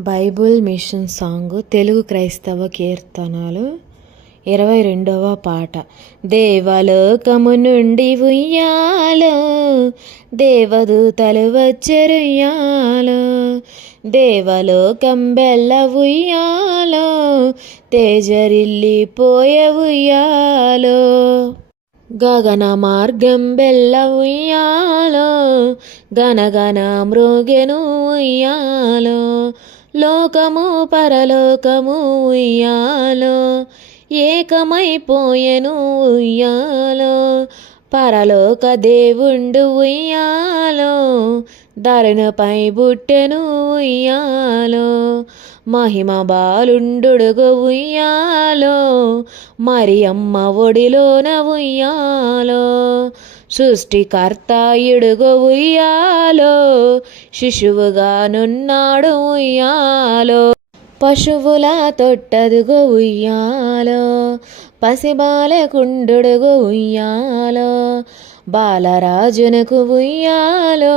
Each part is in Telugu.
బైబుల్ మిషన్ సాంగ్ తెలుగు క్రైస్తవ కీర్తనలు ఇరవై రెండవ పాట. దేవలోకము నుండి ఉయ్యాలో దేవదూతలు వచ్చరుయ్యాలో దేవలోకం బెల్ల ఉయ్యాలో తేజరిల్లిపోయ ఉయ్యాలో. గగన మార్గం బెల్ల ఉయ్యాలో గనగన మృగెను ఉయ్యాలో లోకము పరలోకము ఉయ్యాలో ఏకమైపోయెను ఉయ్యాలో. పరలోక దేవుండు ఉయ్యాలో ధరణపై బుట్టెను ఉయ్యాలో. మహిమ బాలుండుడుగు ఉయ్యాలో మరి అమ్మ ఒడిలోన ఉయ్యాలో. సృష్టికర్త ఇడుగు ఉయ్యాలో శిశువుగా నున్నాడు ఉయ్యాలో. పశువుల తొట్టదుగో ఉయ్యాలో పసిబాలకుండుడుగు ఉయ్యాలో. బాలరాజునకు ఉయ్యాలో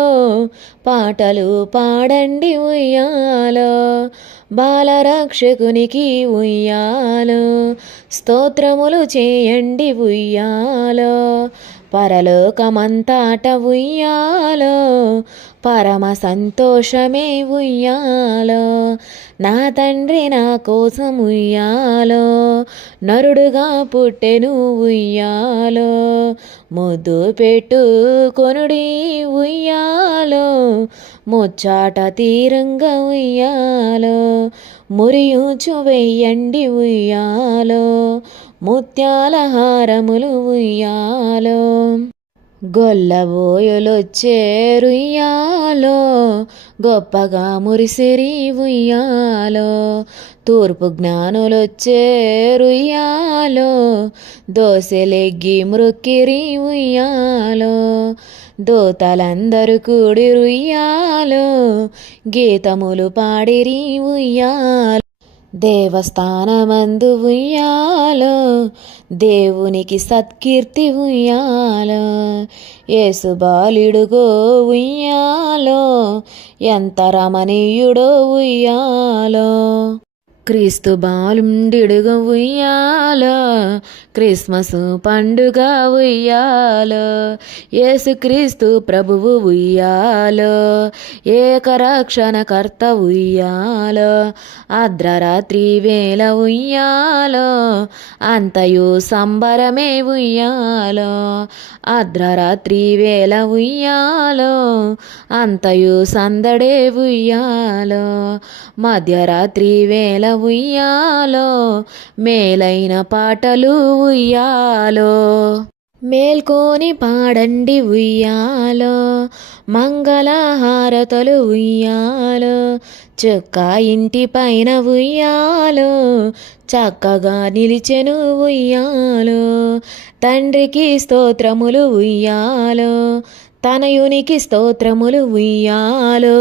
పాటలు పాడండి ఉయ్యాలో. బాలరక్షకునికి ఉయ్యాలో స్తోత్రములు చేయండి ఉయ్యాలో. పరలోకమంతాట ఉయ్యాలో పరమ సంతోషమే ఉయ్యాలో. నా తండ్రి నా కోసం ఉయ్యాలో నరుడుగా పుట్టెను ఉయ్యాలో. ముద్దు పెట్టు కొనుడి ఉయ్యాలో ముచ్చాట తీరంగా ఉయ్యాలో. మురియుచు వెయ్యండి ఉయ్యాలో ముత్యాల హారములు ఉయ్యాలో గొల్లబోయలొచ్చేరుయ్యాలో గొప్పగా మురిసిరి ఉయ్యాలో. తూర్పు జ్ఞానులొచ్చేరుయ్యాలో దోశలెగ్గి మృక్కిరి ఉయ్యాలో. దోతలందరు కూడి రుయ్యాలో గీతములు పాడిరి ఉయ్యాలో. దేవస్థానమందు ఉయ్యాలో దేవునికి సత్కీర్తి ఉయ్యాలో. యేసు బాలుడుగో ఉయ్యాలో ఎంత రమణీయుడో ఉయ్యాలో. క్రీస్తు బాలుండిడుగో ఉయ్యాలో క్రిస్మస్ పండుగ ఉయ్యాలో. యేసుక్రీస్తు ప్రభువు ఉయ్యాలో. ఏకరక్షణకర్త ఉయ్యాలో. అర్ధరాత్రి వేళ ఉయ్యాలో. అంతయు సంబరమే ఉయ్యాలో. అర్ధరాత్రి వేళ ఉయ్యాలో. అంతయు సందడే ఉయ్యాలో. మధ్యరాత్రి వేళ ఉయ్యాలో. మేలైన పాటలు ఉయ్యాలో మేల్కొని పాడండి ఉయ్యాలో మంగళహారతలు ఉయ్యాలో చుక్క ఇంటి పైన ఉయ్యాలో చక్కగా నిలిచెను ఉయ్యాలో తండ్రికి స్తోత్రములు ఉయ్యాలో తనయునికి స్తోత్రములు ఉయ్యాలో.